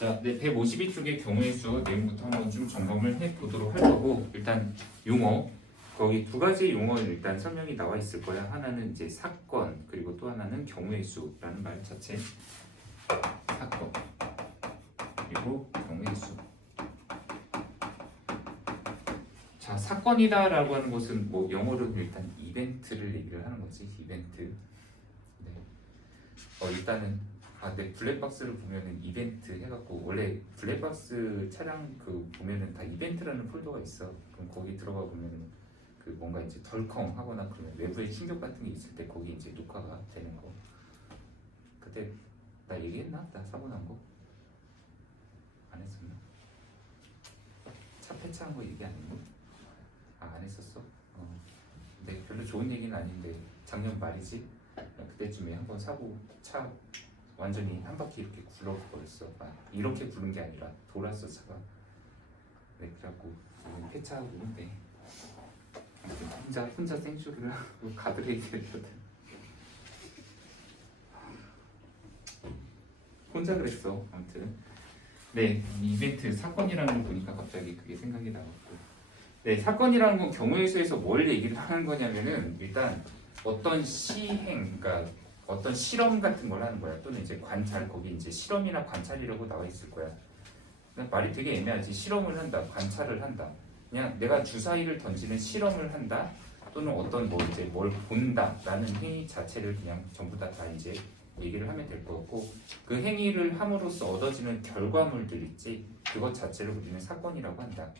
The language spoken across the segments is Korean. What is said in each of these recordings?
자, 네, 152쪽의 경우의 수 내용부터 한번 좀 점검을 해보도록 할 거고, 일단 용어, 거기 두 가지 용어는 일단 설명이 나와 있을 거야. 하나는 이제 사건, 그리고 또 하나는 경우의 수라는 말 자체. 사건, 그리고 경우의 수. 자, 사건이다라고 하는 것은 뭐 영어로 일단 이벤트를 얘기를 하는 거지. 이벤트. 네. 일단은 네, 블랙박스를 보면은 이벤트 해갖고 원래 블랙박스 차량 그 보면은 다 이벤트라는 폴더가 있어. 그럼 거기 들어가 보면은 그 뭔가 이제 덜컹 하거나 그러면 외부에 충격 같은 게 있을 때 거기 이제 녹화가 되는 거. 그때 나 얘기했나? 나 사고 난 거? 안 했었나? 차 폐차한 거 얘기 안 했나? 안 했었어? 근데 별로 좋은 얘기는 아닌데 작년 말이지? 그때쯤에 한번 사고 차 완전히 한 바퀴 이렇게 굴러버렸어. 이렇게 구른 게 아니라 돌았어 차가. 네, 그래갖고 폐차하고 있는데 혼자 생쇼를 하고 가드레이드를 해야 돼. 혼자 그랬어. 아무튼 네, 이벤트 사건이라는 걸 보니까 갑자기 그게 생각이 나왔고, 네, 사건이라는 건 경우의 수에서 뭘 얘기를 하는 거냐면은 일단 어떤 시행, 그러니까 어떤 실험 같은 걸 하는 거야. 또는 이제 관찰, 거기 이제 실험이나 관찰이라고 나와 있을 거야. 말이 되게 애매하지. 실험을 한다, 관찰을 한다. 그냥 내가 주사위를 던지는 실험을 한다, 또는 어떤 뭐 이제 뭘 본다라는 행위 자체를 그냥 전부 다 이제 얘기를 하면 될 것 같고, 그 행위를 함으로써 얻어지는 결과물들 있지. 그것 자체를 우리는 사건이라고 한다.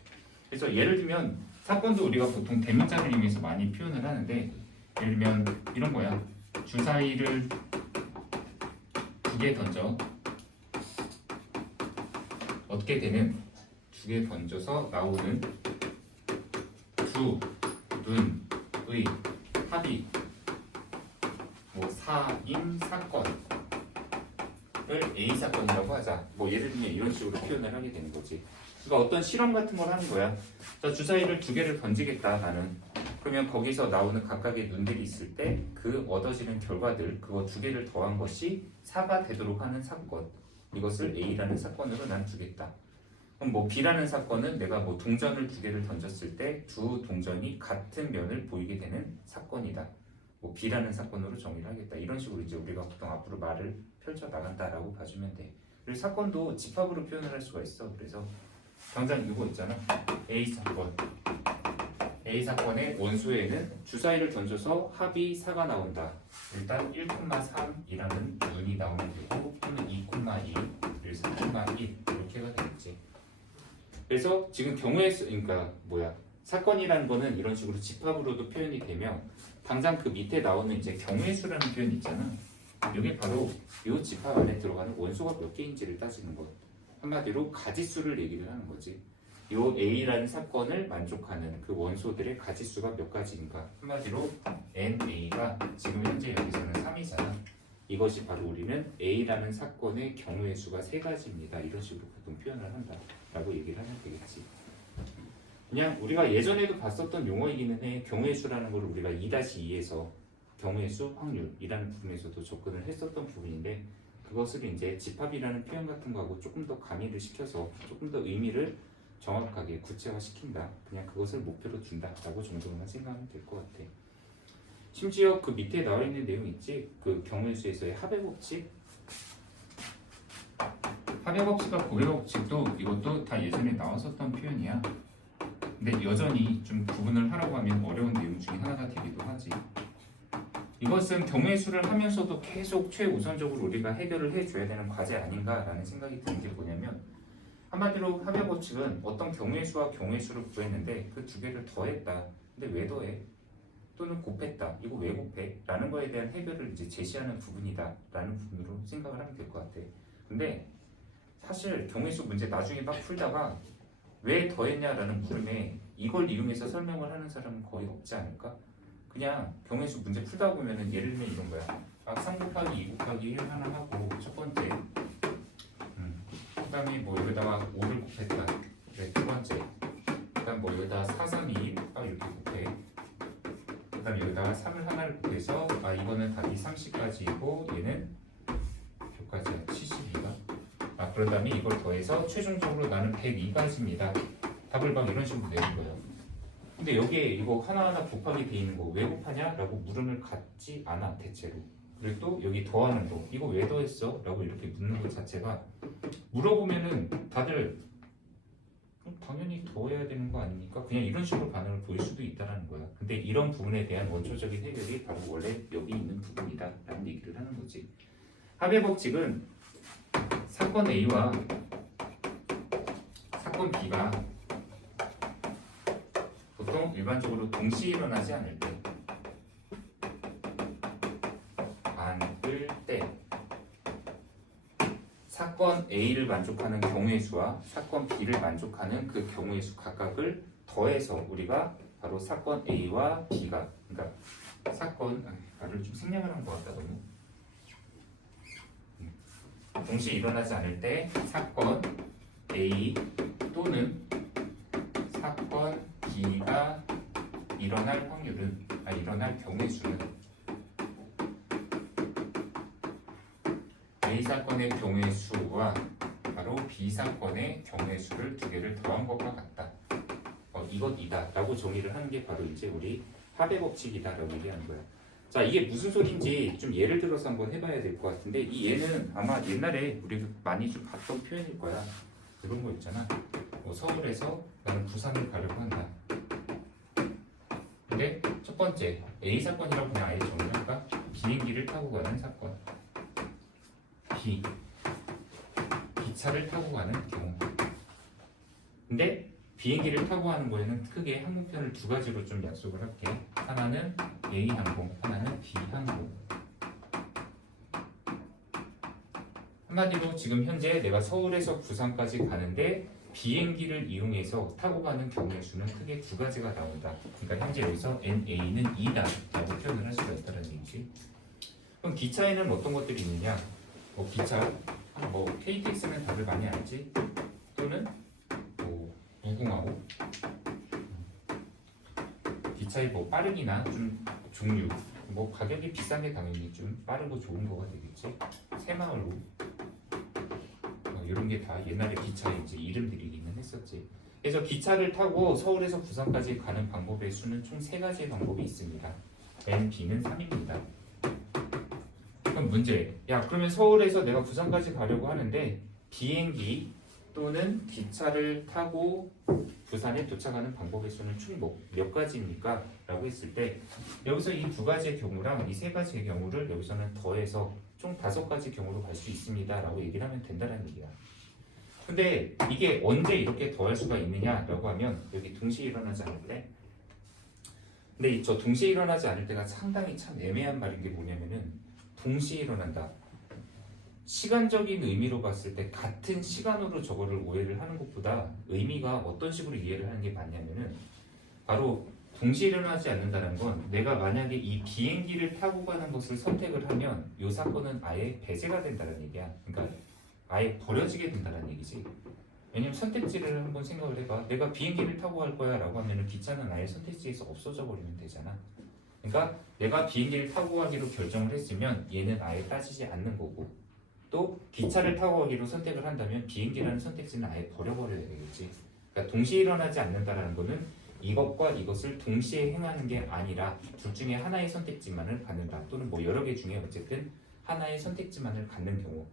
그래서 예를 들면 사건도 우리가 보통 대문자를 이용해서 많이 표현을 하는데, 예를 들면 이런 거야. 주사위를 2개 던져. 어떻게 되는? 2개 던져서 나오는 주, 눈, 의, 합의, 뭐 사인 사건을 A 사건이라고 하자. 뭐 예를 들면 이런 식으로 표현을 하게 되는 거지. 그러니까 어떤 실험 같은 걸 하는 거야. 자, 주사위를 2개를 던지겠다 나는. 그러면 거기서 나오는 각각의 눈들이 있을 때 그 얻어지는 결과들, 그거 2개를 더한 것이 4가 되도록 하는 사건, 이것을 A라는 사건으로 난 두겠다. 그럼 뭐 B라는 사건은 내가 뭐 동전을 2개를 던졌을 때 두 동전이 같은 면을 보이게 되는 사건이다. 뭐 B라는 사건으로 정의를 하겠다. 이런 식으로 이제 우리가 보통 앞으로 말을 펼쳐 나간다라고 봐주면 돼. 그리고 사건도 집합으로 표현을 할 수가 있어. 그래서 당장 이거 있잖아. A 사건. A 사건의 원소에는 주사위를 던져서 합이 4가 나온다. 일단 1,3이라는 눈이 나오면 되고, 또는 2,2, 그래서 3,1 이렇게가 되겠지. 그래서 지금 경우의 수, 그러니까 사건이라는 거는 이런 식으로 집합으로도 표현이 되면, 당장 그 밑에 나오는 이제 경우의 수라는 표현이 있잖아. 이게 바로 이 집합 안에 들어가는 원소가 몇 개인지를 따지는 것. 한마디로 가지수를 얘기를 하는 거지. 이 A라는 사건을 만족하는 그 원소들의 가지수가 몇 가지인가. 한마디로 NA가 지금 현재 여기서는 3이잖아. 이것이 바로 우리는 A라는 사건의 경우의 수가 3가지입니다. 이런 식으로 보통 표현을 한다라고 얘기를 하면 되겠지. 그냥 우리가 예전에도 봤었던 용어이기는 해. 경우의 수라는 걸 우리가 2-2에서 경우의 수 확률이라는 부분에서도 접근을 했었던 부분인데, 그것을 이제 집합이라는 표현 같은 거하고 조금 더 가미를 시켜서 조금 더 의미를 정확하게 구체화시킨다. 그냥 그것을 목표로 둔다라고 정도만 생각하면 될 것 같아. 심지어 그 밑에 나와 있는 내용 있지? 그 경우의 수에서의 합의 법칙. 합의 법칙과 고의 법칙도 이것도 다 예전에 나왔었던 표현이야. 근데 여전히 좀 구분을 하라고 하면 어려운 내용 중에 하나가 되기도 하지. 이것은 경우의 수를 하면서도 계속 최우선적으로 우리가 해결을 해줘야 되는 과제 아닌가라는 생각이 드는 게 뭐냐면, 한마디로 합의 법칙은 어떤 경우의 수와 경우의 수를 구했는데 그 2개를 더했다. 근데 왜 더해? 또는 곱했다. 이거 왜 곱해? 라는 거에 대한 해결을 이제 제시하는 부분이다. 라는 부분으로 생각을 하면 될 것 같아. 근데 사실 경우의 수 문제 나중에 막 풀다가 왜 더했냐라는 물음에 이걸 이용해서 설명을 하는 사람은 거의 없지 않을까? 그냥 경우의 수 문제 풀다 보면은 예를 들면 이런 거야. 3 곱하기 2 곱하기 1 하나 하고 첫 번째, 그 다음에 뭐 여기다가 5를 곱했다. 그래, 두 번째. 그 다음 뭐 여기다가 4, 3, 2 이렇게 곱해. 그 다음 여기다가 3을 하나를 곱해서 이거는 답이 30까지이고 얘는 몇까지야? 72가? 자, 그런 다음에 이걸 더해서 최종적으로 나는 102가지입니다. 답을 막 이런 식으로 내는 거예요. 근데 여기에 이거 하나하나 곱하기 돼 있는 거 왜 곱하냐? 라고 물음을 갖지 않아, 대체로. 그리고 또 여기 더하는 거 이거 왜 더했어? 라고 이렇게 묻는 것 자체가 물어보면은 다들 당연히 더해야 되는 거 아닙니까? 그냥 이런 식으로 반응을 보일 수도 있다는 거야. 근데 이런 부분에 대한 원초적인 해결이 바로 원래 여기 있는 부분이다 라는 얘기를 하는 거지. 합의 법칙은 사건 A와 사건 B가 보통 일반적으로 동시에 일어나지 않을 때 사건 A를 만족하는 경우의 수와 사건 B를 만족하는 그 경우의 수 각각을 더해서 우리가 바로 사건 A와 B가 그러니까 사건 말을 좀 생략을 한 것 같다 너무 동시에 일어나지 않을 때 사건 A 또는 사건 B가 일어날 확률은 일어날 경우의 수는 A 사건의 경우의 수와 바로 B 사건의 경우의 수를 두 개를 더한 것과 같다. 이것이다 라고 정의를 하는 게 바로 이제 우리 합의 법칙이다 라고 얘기하는 거야. 자, 이게 무슨 소린지 좀 예를 들어서 한번 해봐야 될 것 같은데 이 예는 아마 옛날에 우리 많이 좀 봤던 표현일 거야. 이런 거 있잖아. 서울에서 나는 부산을 가려고 한다. 근데 첫 번째 A 사건이라고 그냥 아예 정의할까? 비행기를 타고 가는 사건. B 기차를 타고 가는 경우. 근데 비행기를 타고 가는 거에는 크게 항공편을 두 가지로 좀 약속을 할게. 하나는 A 항공, 하나는 B 항공. 한마디로 지금 현재 내가 서울에서 부산까지 가는데 비행기를 이용해서 타고 가는 경우의 수는 크게 두 가지가 나온다. 그러니까 현재 여기서 NA는 2다 라고 표현을 할 수가 있다는 얘기지. 그럼 기차에는 어떤 것들이 있느냐? 기차, KTX는 다들 많이 알지? 또는 무궁화호. 기차의 빠르기나 좀 종류, 가격이 비싼 게 당연히 좀 빠르고 좋은 거가 되겠지. 새마을호. 이런 게 다 옛날에 기차의 이제 이름들이 있긴 했었지. 그래서 기차를 타고 서울에서 부산까지 가는 방법의 수는 총 3가지의 방법이 있습니다. N, B는 3입니다. 그럼 문제. 그러면 서울에서 내가 부산까지 가려고 하는데 비행기 또는 기차를 타고 부산에 도착하는 방법의 수는 총 몇 가지입니까? 라고 했을 때 여기서 이 2가지의 경우랑 이 3가지의 경우를 여기서는 더해서 총 5가지 경우로 갈 수 있습니다 라고 얘기를 하면 된다는 얘기야. 근데 이게 언제 이렇게 더할 수가 있느냐 라고 하면 여기 동시에 일어나지 않을 때. 근데 저 동시에 일어나지 않을 때가 상당히 참 애매한 말인 게 뭐냐면은 동시에 일어난다. 시간적인 의미로 봤을 때 같은 시간으로 저거를 오해를 하는 것보다 의미가 어떤 식으로 이해를 하는 게 맞냐면은 바로 동시에 일어나지 않는다는 건 내가 만약에 이 비행기를 타고 가는 것을 선택을 하면 이 사건은 아예 배제가 된다는 얘기야. 그러니까 아예 버려지게 된다는 얘기지. 왜냐면 선택지를 한번 생각을 해봐. 내가 비행기를 타고 갈 거야 라고 하면은 기차는 아예 선택지에서 없어져 버리면 되잖아. 그러니까 내가 비행기를 타고 가기로 결정을 했으면 얘는 아예 따지지 않는 거고 또 기차를 타고 가기로 선택을 한다면 비행기라는 선택지는 아예 버려버려야 되겠지. 그러니까 동시에 일어나지 않는다라는 거는 이것과 이것을 동시에 행하는 게 아니라 둘 중에 하나의 선택지만을 갖는다. 또는 여러 개 중에 어쨌든 하나의 선택지만을 갖는 경우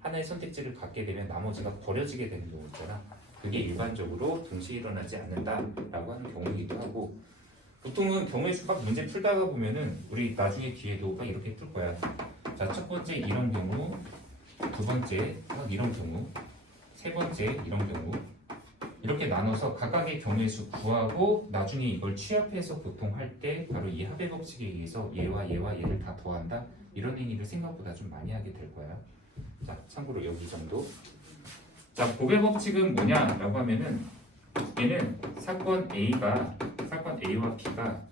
하나의 선택지를 갖게 되면 나머지가 버려지게 되는 경우 있잖아. 그게 일반적으로 동시에 일어나지 않는다라고 하는 경우이기도 하고 보통은 경우의 수 막 문제 풀다가 보면은 우리 나중에 뒤에도 막 이렇게 풀 거야. 자, 첫 번째 이런 경우, 두 번째 막 이런 경우, 세 번째 이런 경우 이렇게 나눠서 각각의 경우의 수 구하고 나중에 이걸 취합해서 보통 할 때 바로 이 합의 법칙에 의해서 얘와 얘와 얘를 다 더한다 이런 행위를 생각보다 좀 많이 하게 될 거야. 자, 참고로 여기 정도. 자, 곱의 법칙은 뭐냐라고 하면은 얘는 사건 A와 B가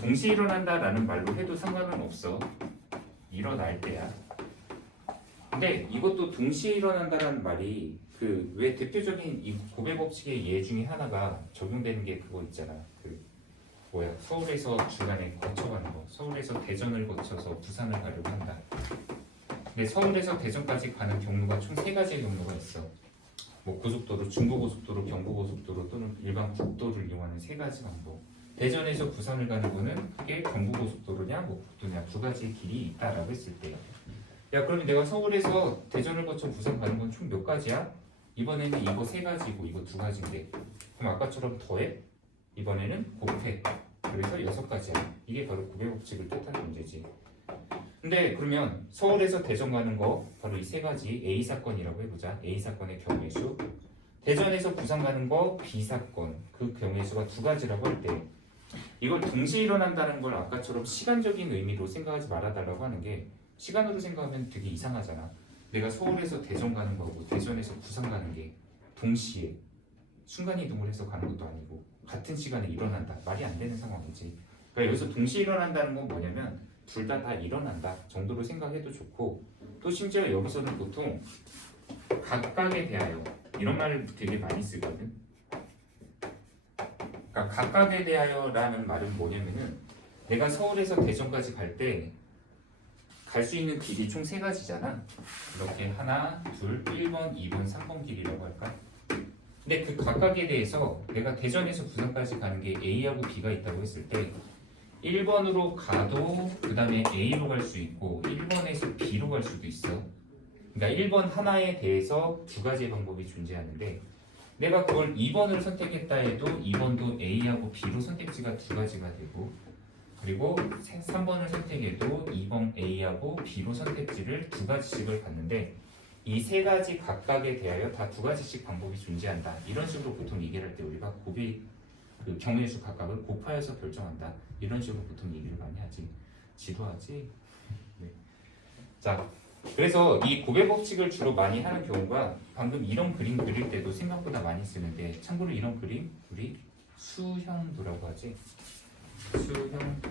동시에 일어난다라는 말로 해도 상관은 없어. 일어날 때야. 근데 이것도 동시에 일어난다라는 말이 왜 대표적인 이 곱의 법칙의 예 중에 하나가 적용되는 게 그거 있잖아. 서울에서 중간에 거쳐가는 거. 서울에서 대전을 거쳐서 부산을 가려고 한다. 근데 서울에서 대전까지 가는 경로가 총 3가지의 경로가 있어. 뭐 고속도로, 중부고속도로, 경부고속도로 또는 일반 국도를 이용하는 3가지 방법. 대전에서 부산을 가는 거는 그게 경부고속도로냐 뭐 국도냐 2가지의 길이 있다라고 했을 때, 야 그러면 내가 서울에서 대전을 거쳐 부산 가는 건 총 몇 가지야? 이번에는 이거 3가지고 이거 2가지인데 그럼 아까처럼 더해? 이번에는 곱해. 그래서 6가지야. 이게 바로 구배법칙을 뜻하는 문제지. 근데 그러면 서울에서 대전 가는 거 바로 이 3가지 A 사건이라고 해보자. A 사건의 경우의 수. 대전에서 부산 가는 거 B 사건, 그 경우의 수가 2가지라고 할 때 이걸 동시에 일어난다는 걸 아까처럼 시간적인 의미로 생각하지 말아달라고 하는 게, 시간으로 생각하면 되게 이상하잖아. 내가 서울에서 대전 가는 거고 대전에서 부산 가는 게 동시에 순간이동을 해서 가는 것도 아니고 같은 시간에 일어난다. 말이 안 되는 상황이지. 그러니까 여기서 동시에 일어난다는 건 뭐냐면 둘 다 일어난다 정도로 생각해도 좋고, 또 심지어 여기서는 보통 각각에 대하여 이런 말을 되게 많이 쓰거든. 그러니까 각각에 대하여라는 말은 뭐냐면은 내가 서울에서 대전까지 갈 때 갈 수 있는 길이 총 3가지잖아. 이렇게 하나, 둘, 1번, 2번, 3번 길이라고 할까? 근데 그 각각에 대해서 내가 대전에서 부산까지 가는 게 A하고 B가 있다고 했을 때 1번으로 가도 그 다음에 A로 갈 수 있고 1번에서 B로 갈 수도 있어. 그러니까 1번 하나에 대해서 2가지의 방법이 존재하는데, 내가 그걸 2번을 선택했다 해도 2번도 A하고 B로 선택지가 2가지가 되고, 그리고 3번을 선택해도 2번 A하고 B로 선택지를 2가지씩을 갖는데, 이 3가지 각각에 대하여 다 2가지씩 방법이 존재한다. 이런 식으로 보통 얘기를 할 때 우리가 곱이 그 경우의 수 각각을 곱하여서 결정한다. 이런 식으로 보통 얘기를 많이 하지. 지도하지. 네. 자, 그래서 이 곱의 법칙을 주로 많이 하는 경우가 방금 이런 그림 그릴 때도 생각보다 많이 쓰는데, 참고로 이런 그림 우리 수형도라고 하지. 수형도.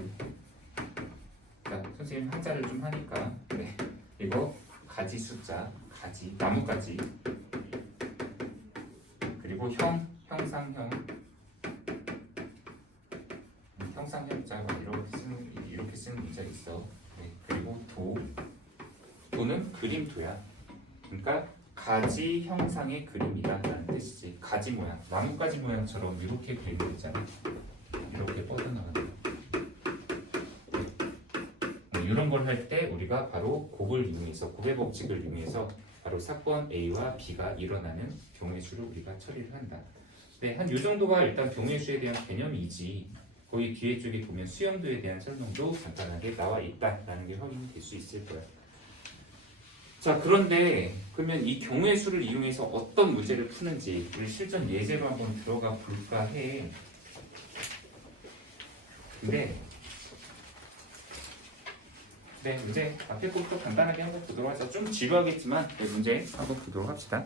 자, 선생님 한자를 좀 하니까 네. 이거 가지 숫자, 가지, 나뭇가지, 그리고 형, 형상형, 형상형자 이렇게 쓰는 문제가 있어. 네. 그리고 도는 그림도야. 그러니까 가지 형상의 그림이다라는 뜻이지. 가지 모양, 나뭇가지 모양처럼 이렇게 그리면 되잖아. 이렇게 뻗어나가는. 이런 걸 할 때 우리가 바로 곱을 이용해서, 곱의 법칙을 이용해서 바로 사건 A와 B가 일어나는 경우의 수를 우리가 처리를 한다. 네, 한 이 정도가 일단 경우의 수에 대한 개념이지. 거기 뒤에 쪽에 보면 수형도에 대한 설명도 간단하게 나와 있다라는 게 확인이 될 수 있을 거야. 자, 그런데 그러면 이 경우의 수를 이용해서 어떤 문제를 푸는지 우리 실전 예제로 한번 들어가 볼까 해. 근데 네, 문제 앞에 것부터 간단하게 한번 보도록 하죠. 좀 지루하겠지만 네, 문제 한번 보도록 합시다.